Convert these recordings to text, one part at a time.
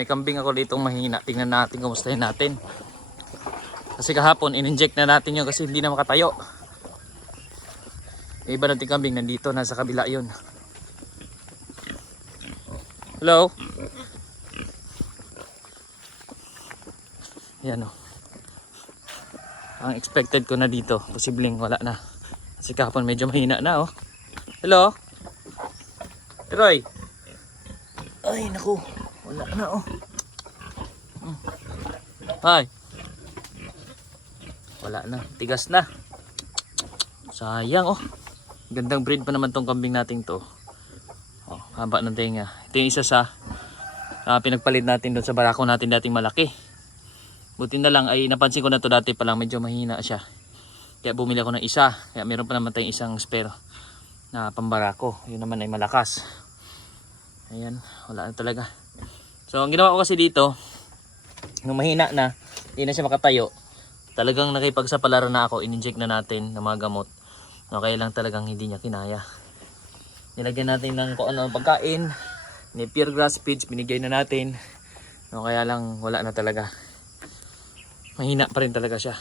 May kambing ako dito mahina. Tingnan natin, kumustahin natin. Kasi kahapon, in-inject na natin yun kasi hindi na makatayo. Yung iba nating kambing nandito, nasa kabila yun. Hello? Yan o. Ang expected ko na dito, posibleng wala na. Kasi kahapon medyo mahina na oh. Hello? Roy? Ay, naku. Wala na oh. Hi. Wala na. Tigas na. Sayang oh. Gandang breed pa naman tong kambing nating to. Oh, haba ng tenga. Ito yung isa sa ah, pinagpalit natin doon sa barako natin dating malaki. Buti na lang ay napansin ko na to dati pa lang medyo mahina siya. Kaya bumili ako ng isa. Kaya meron pa naman tayong isang spare na pambarako. Yun naman ay malakas. Ayan, wala na talaga. So ang ginawa ko kasi dito, nung mahina na, hindi na siya makatayo, talagang nakipagsapalaran na ako, in-inject na natin ng mga gamot. No, kaya lang talagang hindi niya kinaya. Nilagyan natin ng kung ano pagkain, ni pure grass feeds, binigay na natin. No, kaya lang wala na talaga. Mahina pa rin talaga siya.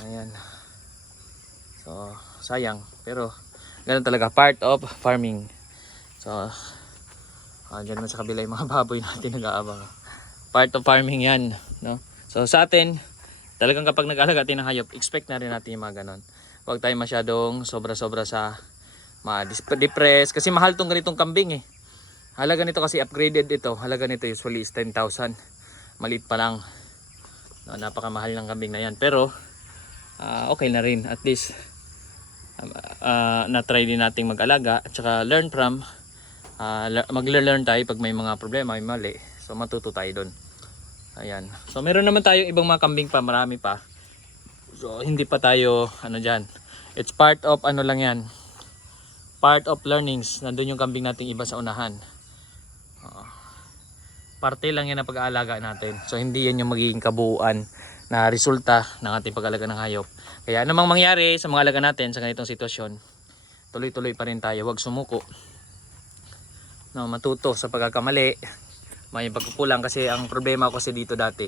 Ayan. So, sayang. Pero, ganun talaga. Part of farming. So, ah, dyan naman sa kabila yung mga baboy natin nag-aabang. Part of farming yan. No? So, sa atin, talagang kapag nag-alaga tayo ng hayop, expect na rin natin yung mga ganon. Huwag tayo masyadong sobra-sobra sa ma-depress. Kasi mahal tong ganitong kambing eh. Halaga nito kasi upgraded ito. Halaga nito usually is 10,000. Maliit pa lang. No, napakamahal ng kambing na yan. Pero, ah, okay na rin. At least, uh, na-try din nating mag-alaga. At saka learn from, uh, mag-learn tayo pag may mga problema, may mali. So, matuto tayo doon. Ayan. So, meron naman tayong ibang mga kambing pa. Marami pa. So, hindi pa tayo, ano dyan. It's part of, ano lang yan. Part of learnings. Nandun yung kambing nating iba sa unahan. Oo. parte lang yan ang pag-aalaga natin. So, hindi yan yung magiging kabuuan na resulta ng ating pag-alaga ng hayop. Kaya anumang mangyari sa mga alaga natin sa ganitong sitwasyon, tuloy-tuloy pa rin tayo. Huwag sumuko. No, matuto sa pagkakamali. May pagkukulang kasi ang problema ko kasi dito dati.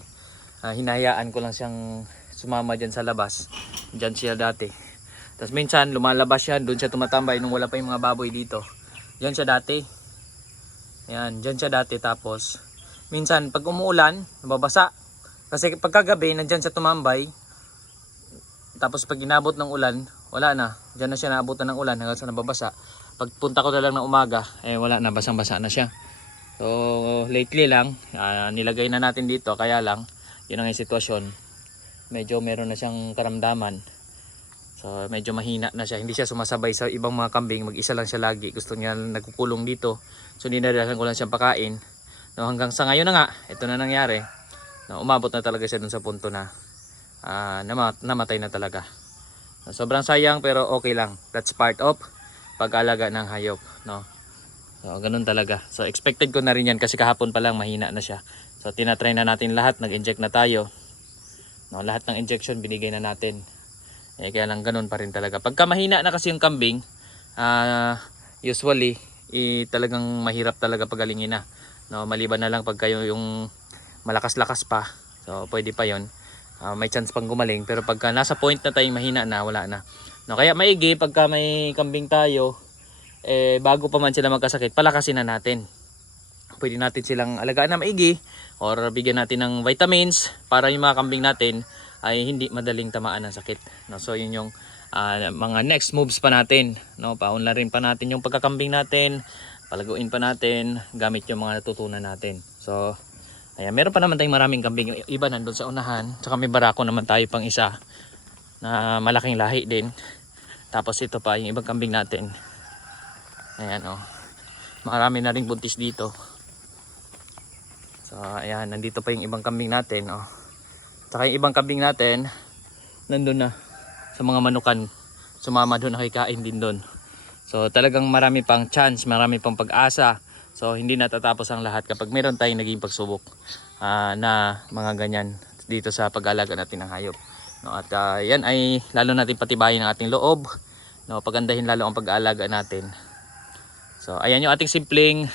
ah, hinahayaan ko lang siyang sumama dyan sa labas. Dyan siya dati. Tapos minsan lumalabas siya, doon siya tumatambay nung wala pa yung mga baboy dito. Dyan siya dati. Yan, dyan siya dati tapos minsan pag umuulan, nababasa. Kasi pagkagabi, nandyan siya tumambay. Tapos pag inabot ng ulan, wala na. Diyan na siya naabutan ng ulan hanggang sa nababasa. Pagpunta ko na lang ng umaga, eh wala na, basang-basa na siya. So, lately lang, ah, nilagay na natin dito. Kaya lang, yun ang sitwasyon. Medyo meron na siyang karamdaman. So, medyo mahina na siya. Hindi siya sumasabay sa ibang mga kambing. Mag-isa lang siya lagi. Gusto niya nagkukulong dito. So, dinadasan ko lang siyang pakain. No, hanggang sa ngayon na nga, ito na nangyari. No, umabot na talaga siya dun sa punto na nama- namatay na talaga. Sobrang sayang pero okay lang. That's part of pag-alaga ng hayop. No? So, ganun talaga. So, expected ko na rin yan kasi kahapon pa lang mahina na siya. So, tinatry na natin lahat. Nag-inject na tayo. No, lahat ng injection binigay na natin. Eh, kaya lang ganun pa rin talaga. Pagka mahina na kasi yung kambing, ah, usually, eh, talagang mahirap talaga pagalingin na. No, maliban na lang pag kayo yung malakas-lakas pa. So, pwede pa yon Ah, may chance pang gumaling. Pero pagka nasa point na tayo mahina na, wala na. No, kaya maigi, pagka may kambing tayo, eh, bago pa man sila magkasakit, palakasin na natin. Pwede natin silang alagaan na maigi or bigyan natin ng vitamins para yung mga kambing natin ay hindi madaling tamaan ng sakit. No, so yun yung ah, mga next moves pa natin. No, paunlarin pa natin yung pagkakambing natin, palaguin pa natin gamit yung mga natutunan natin. So, ayan, meron pa naman tayong maraming kambing. Yung Iba nandun sa unahan. Tsaka may barako naman tayo pang isa na malaking lahi din. Tapos ito pa yung ibang kambing natin. Ayan oh. Marami na ring buntis dito. So, ayan, nandito pa yung ibang kambing natin oh. Tsaka yung ibang kambing natin nandun na sa mga manukan. Sumama doon nakikain din doon. So talagang marami pang chance, marami pang pag-asa. So hindi natatapos ang lahat kapag meron tayong naging pagsubok ah, na mga ganyan dito sa pag-alaga natin ng hayop. No, at ah, yan ay lalo natin patibayin ang ating loob. No, pagandahin lalo ang pag-aalaga natin. So ayan yung ating simpleng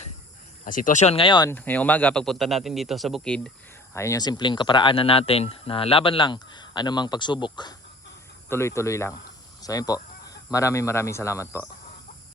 ah, sitwasyon ngayon, ngayong umaga pagpunta natin dito sa bukid, ayun yung simpleng kaparaanan natin na laban lang anumang pagsubok. Tuloy-tuloy lang. So ayun po. Maraming maraming salamat po.